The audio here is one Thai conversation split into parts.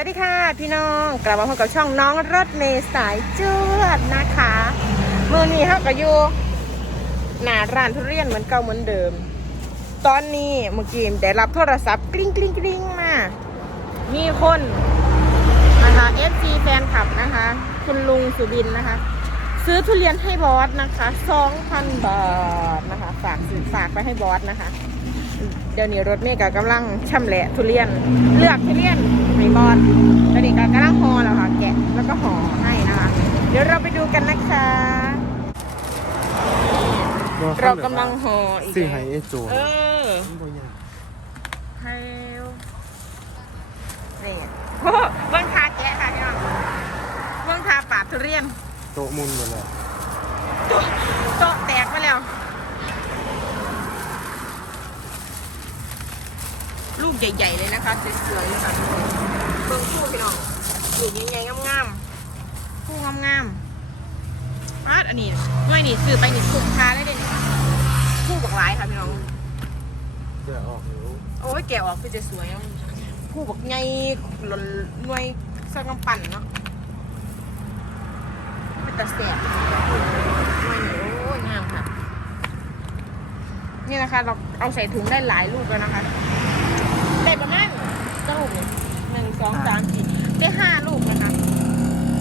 วัสดีค่ะพี่น้องกลับมาพบกับช่องน้องรถเมย์สายเจวดนะคะมือนี้เขาก็อยู่หน้าร้านทุเรียนเหมือนเก่าเหมือนเดิม ตอนนี้เมื่อกี้ได้รับโทรศัพท์กริ๊งกริ๊งกริ๊งมา มีคนนะคะ FC แฟนคลับนะคะ คุณลุงสุบินนะคะ ซื้อทุเรียนให้บอสนะคะ2,000บาทนะคะ ฝากซื้อฝากไปให้บอสนะคะ ดี๋ยวนี้รถเมย์ก็กำลังช่ำแหละทุเรียน เลือกทุเรียนให้บอสเดี๋ยวนี้ก็กำลังห่อแล้วค่ะแกะแล้วก็ห่อให้นะคะ เดี๋ยวเราไปดูกันนะคะ เรากำลังห่ออีกสี่แล้วไฮเอโจเออบ่ยากไฮลนี่โอ้เบื้องทาแกะค่ะพี่น้องเบื้องทาปาดทุเรียนโตะมุนหมดเลยโต๊ะโต๊ะแตกมาแล้ว ลูก ใหญ่ ๆ เลยนะคะสวยๆเลยค่ะเบื้องคู่พี่น้องลูกใหญ่ๆงามๆคู่งามๆอาดอันนี้ด้วยนี่ซื้อไปนี่คุ้มค่าได้เลยนี่คู่บักหลายค่ะพี่น้องเดี๋ยวออกอยู่โอ้ยแกะออกคือจะสวยเนาะผู้บอกไงหล่นหน่วยสักกำปั่นเนาะเป็นตาแสบหน่วยนี่โอ้ยงามค่ะนี่นะคะเราเอาใส่ถุงได้หลายลูกแล้วนะคะ ได้ประมาณเจ้าลูกเนี่ยหนึ่งสองสามสี่ได้ห้าลูกนะคะ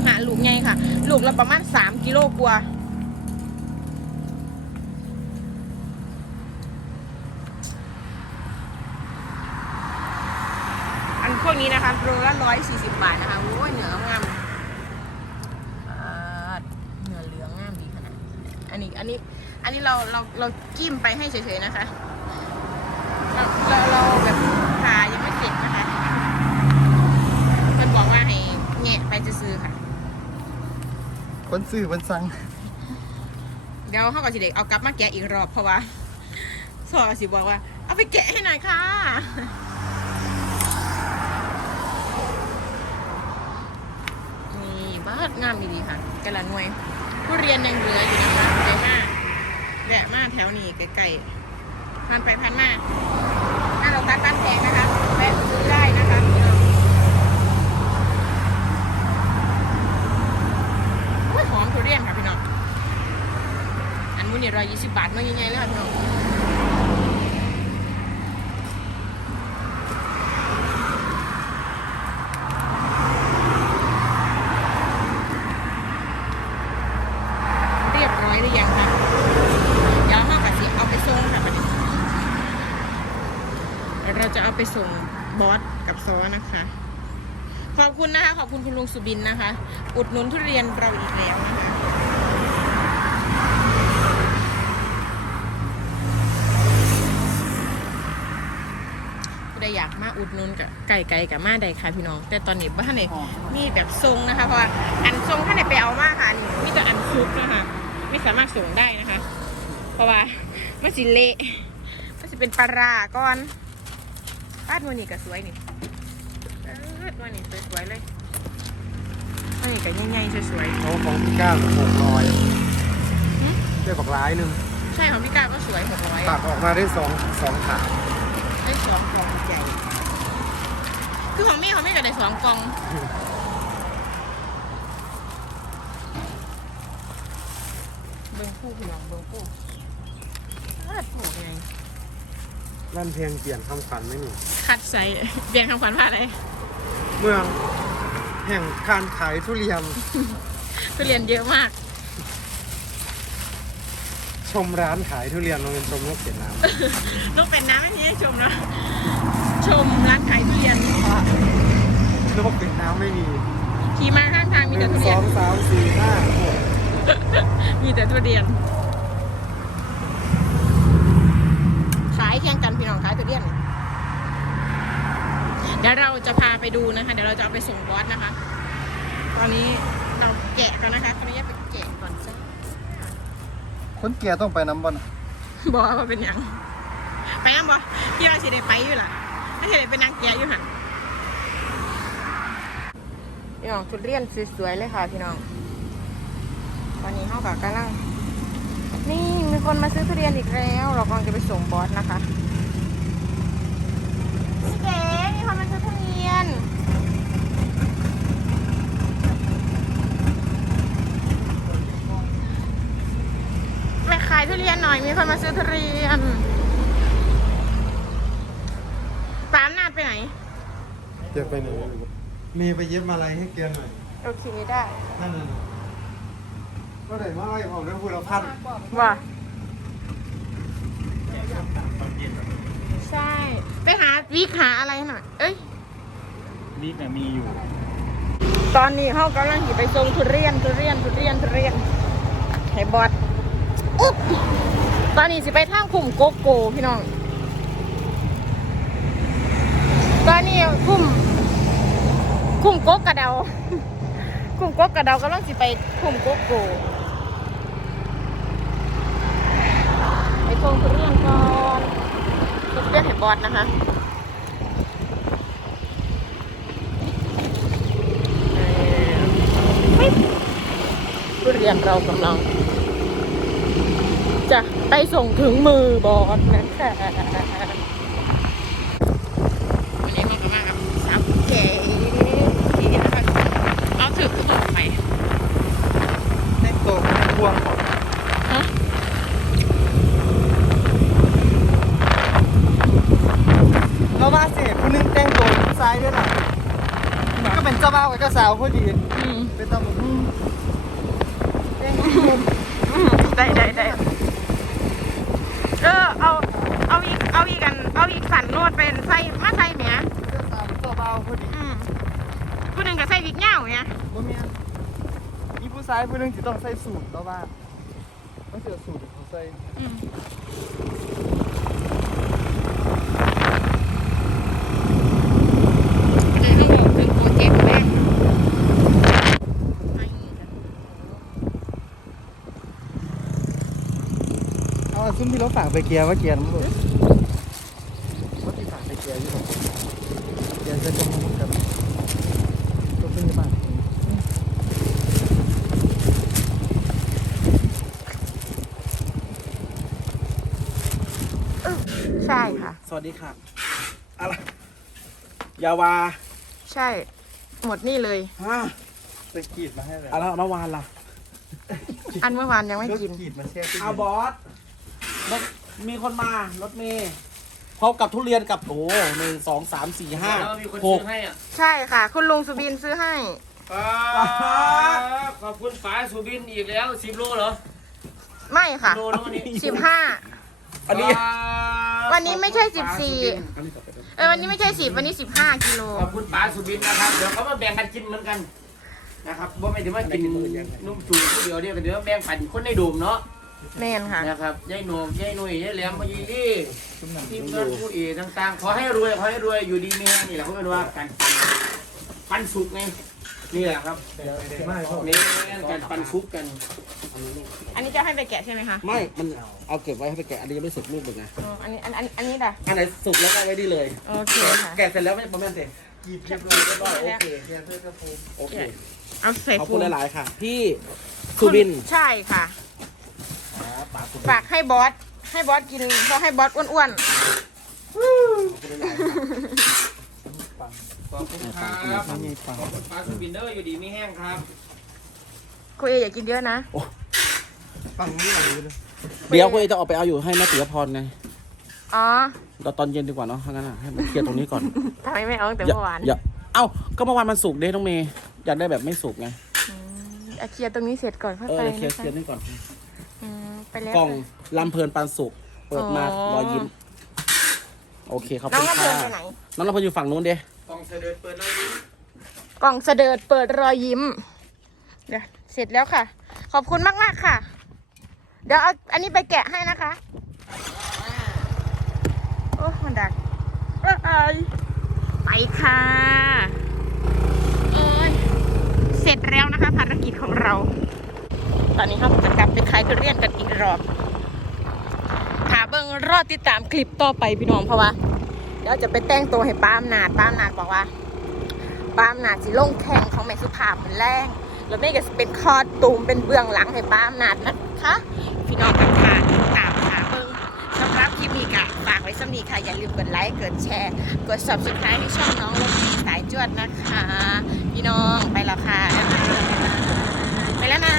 หาลูกไงค่ะ ลูกละประมาณสามกิโลกว่าอันพวกนี้นะคะโลละร้อยสี่สิบบาทนะคะโอ้ยเหนืองามเหนือเหลืองงามดีขนาดอันนี้อันนี้อันนี้เราเราเราจิ้มไปให้เฉยๆนะคะ เราเราเราแบบผ่ายังไม่เสร็จนะคะมันบอกว่าให้แงะไปจะซื้อๆค่ะ คนซื้อคนสั่งเดี๋ยวเขาก็สิเด็กเอากลับมาแกะอีกรอบเพราะว่าสอสิบอกว่า เอาไปแกะให้หน่อยค่ะนี่บ้านงามดีๆค่ะกะละหน่วยผู้เรียนยังเหลืออยู่นะคะแวะมาแวะมาแถวนี้ใกลๆผ่านไปผ่านมาหน้าเราตัดบ้านแพงนะคะแวะซื้อได้ 120 บาทมัายังไงแล้วน้เรียบร้อยหรือยังคะยาวมากกว่าสิเอาไปส่งค่ะประเด็นเราจะเอาไปส่งบอสกับซอนะคะขอบคุณนะคะ ขอบคุณคุณลุงสุบินนะคะ อุดหนุนทุเรียนเราอีกแล้วนะคะ มาอุดหนุนกับไก่ไก่กับมาใดค่ะพี่น้อง แต่ตอนนี้บ้านไหนมีแบบทรงนะคะ เพราะว่าอันทรงท่านไหนไปเอามาค่ะนี่มีแต่อันซุปนะคะไม่สามารถส่งได้นะคะ เพราะว่ามันสิเละมันสิเป็นปลาร้าก่อนปาดมือนี่ก็สวยนี่เออมือนี่สวยๆเลยมือนี่ก็ง่ายๆสวยเขาของพี่ก้าวหกร้อยได้บอกร้ายหนึ่งๆใช่ของพี่กาก็สวยหกร้อยตักออกมาได้สองสองถาด ได้สองกล่องใหญ่คือของมี่ของมี่ก็ได้สองกล่องเบิ้งคู่พี่น้องเบิ้งคู่ถ้าถูกไงลั่นเพลงเปลี่ยนคำขวัญไหมหนูคัดใส่เปลี่ยนคำขวัญว่าอะไรเมืองแห่งการขายทุเรียน ทุเรียนเยอะมาก ชมร้านขายทุเรียนโรงเรียนชมนกเขียนน้ลูกเป็นน้ำไม่มีให้ชมนะชมร้านขายทุเรียนำนกเขียนน้ำไม่มีขี่มาข้างทางมีหแต่นึ่งทุสเรียอน งสามสี่ห้าหกมีแต่ทุเรียน ขายแข่งกันพี่น้องขายทุเรียน เดี๋ยวเราจะพาไปดูนะคะ เดี๋ยวเราจะเอาไปส่งบอสนะคะ ตอนนี้เราแกะก่อนนะคะขออนุญาตไปแกะก่อนจ้า คนแก่ต้องไปน้ำบอลบอกว่าเป็นหยังไปยังบอพี่ว่าสิได้ไปอยู่ล่ะถ้าสิได้เป็นนางแกะอยู่หันพี่น้องทุเรียนสวยๆเลยค่ะพี่น้อง ตอนนี้เขากับกำลัง นี่มีคนมาซื้อทุเรียนอีกแล้ว เรากำลังจะไปส่งบอสนะคะพี่เก๋มีคนมาซื้อทุเรียน รียนหน่อยมีคนมาซื้อทุเรียนปามนาดไปไหนเก็บไปไหนไม่รู้มีไปเย็บมาอะไรให้เกียร์หน่อย โอเคได้นั่นน่ะก็ไหนมาอะไรผมได้พูดแล้วพันว่าใช่ ไปหาวิกหาอะไรหน่อย เอ้ยนี่เนี่ยมีอยู่ ตอนนี้เขากำลังหิไปส่งทุเรียนทุเรียนทุเรียนทุเรียนให้บอด อุ๊บตอนนี้สิไปทางกลุ่มโกโก้พี่น้อง ตอนนี้กลุ่มกลุ่มโกกกระเดากลุ่มโกกกระเดากำลังสิไปกลุ่มโกโก้ไปส่งทุเรียนก่อนทุเรียนให้บอดนะคะเรียนเรากำลัง จะไปส่งถึงมือบอสนะคะวันนี้ก็กำลังกับซับเก๋นะคะเอาถือขึ้นไปให้ตัวพวงก่อนฮะแล้วว่าเสิผู้นึงแต่งตัวผู้ายด้วยน่ะก็เป็นเจ้าบ่าวกับเจ้าสาวพอดีเป็นตำรวจได้ได้ได้เออเอาเอาอีกเอาอีกกัน เอาอีกสันนวด เป็นไส้มาใส่เมียเจ้าสาวเจ้าบ่าวพอดีอืมผู้หนึ่งกับไส้วิกเหง้าเนี่ยบ่แม่นมีผู้ชายผู้หนึงที่ต้องใส่สูทแล้วว่าต้องเสือสูทเขาใส่อืมเดี๋ยวต้องบอกถึงโปรเจกต์แรกไม่เอาซุ้มที่เราฝากไปเกียร์ว่าเกียร์น้ำรถว่าที่ฝากไปเกียร์อยู่ตรงเกียร์จะจมกับตัวขึ้นบ้าน ใช่ค่ะ สวัสดีค่ะ อะไร ยาวาใช่ หมดนี่เลย ฮะจะกรีดมาให้เลยอะไรเมื่อวานล่ะอันเมื่อวานยังไม่กิน กรีดมาแช่ตู้เอาบอสรถมีคนมารถเมย์พร้อมกับทุเรียนกับโอ้หนึ่งสองสามสี่ห้าแล้วมีคนหซื้ก อให้อะใช่ค่ะ คุณลุงสุบินซื้อให้ ขอบคุณป๋าสุบินอีกแล้วสิบโลเหรอไม่ค่ะโลแล้ววันนี้สิบห้าอันนี้ วันนี้ไม่ใช่สิบสี่อันนี้กลับไปด้วยเออวันนี้ไม่ใช่สิบวันนี้สิบห้ากิโลขอบคุณป๋าสุบินนะครับ เดี๋ยวเขามาแบ่งกันกินเหมือนกันนะครับว่าไม่ถึงว่ากินนุ่มจูผู้เดียวเดียวกันเดี๋ยวแบ่งปันคนในโดมเนาะแมนค่ะนะครับยายโหนมยายหนุ่ยยายแหลมพยีที่ทีมงานผู้เอกต่างๆ ขอให้รวยขอให้รวยอยู่ดีมีแรงนี่แหละเขาเป็นว่าการปันสุกไง นี่แหละครับไม่พ่อนี่การปันสุกกัน อันนี้จะให้ไปแกะใช่ไหมคะ ไม่ มันเอาเก็บไว้ให้ไปแกะ อันนี้ยังไม่สุกลูกหนึ่งนะอ๋อ อันนี้ อันอันอันนี้ด่ะ อันไหนสุกแล้วก็เอาไว้ดีเลย โอเคค่ะ แกะเสร็จแล้วไม่ประมาณเสร็จกรีดเรียบร้อยเรียบร้อยโอเคเกียร์เพื่อกระโปรงโอเค เอาใส่ขอบฟูคุณหลาย ๆ ค่ะ พี่สุบิน ใช่ค่ะป๋าสุบินฝากให้บอส ให้บอสกินเพราะให้บอสอ้วน ขอบคุณครับขอบคุณป๋าสุบินเดอร์อยู่ดีไมีแห้งครับๆคุยอย่ากินเยอะนะปังนี่อะไรเลยเดี๋ยวคุณเอจะออกไปเอาอยู่ให้แม่ติยพรไงอ๋อตอนตอนเย็นดีกว่าเนาะถ้างั้นอะให้มันเคลียร์ตรงนี้ก่อนทำไมไม่เอาแต่เมื่อวานอย่าเอ้าก็เมื่อวานมันสุกเด้น้องเมย์อยากได้แบบไม่สุกไงอืมเอาเคลียร์ตรงนี้เสร็จก่อนค่อยเออไปเคลียร์เคลียร์นี่ก่อนอืมไปแล้วกล่องลำเพลินปันสุกเปิดมารอยยิ้ม โอเคครับน้องลำเพลินไปไหนน้องลำเพลินอยู่ฝั่งนู้นเด้ องเสด็จเปิดแล้วยิ้มกล่องเสดิร์ดเปิดรอยยิ้ม เดี๋ยวเสร็จแล้วค่ะ ขอบคุณมากมากๆค่ะ เดี๋ยวเอาอันนี้ไปแกะให้นะคะ โอ้มันดักไปไปค่ะโอ้ยเสร็จแล้วนะคะภารกิจของเรา ตอนนี้เราจะกลับไปขายทุเรียนกันอีกรอบหาเบิ้งรอดติดตามคลิปต่อไปพี่น้องเพราะว่า ดี๋ยวจะไปแต่งตัวให้ป้ามนาดป้ามนาดบอกว่าป้ามนาดสิลงแข่งของแม่สุภาพมันแรงแล้วแม่ก็จะเป็นคอตูมเป็นเบื้องหลังให้ป้ามนาดนะคะพี่น้องกันค่ะตามหาเบิ้งสำหรับคลิปนี้กะฝากไว้สำนีค่ะอย่าลืมกดไลค์กดแชร์ กด subscribe ที่ช่องน้องลงสายจวดนะคะ พี่น้องไปแล้วค่ะไปแล้วนะ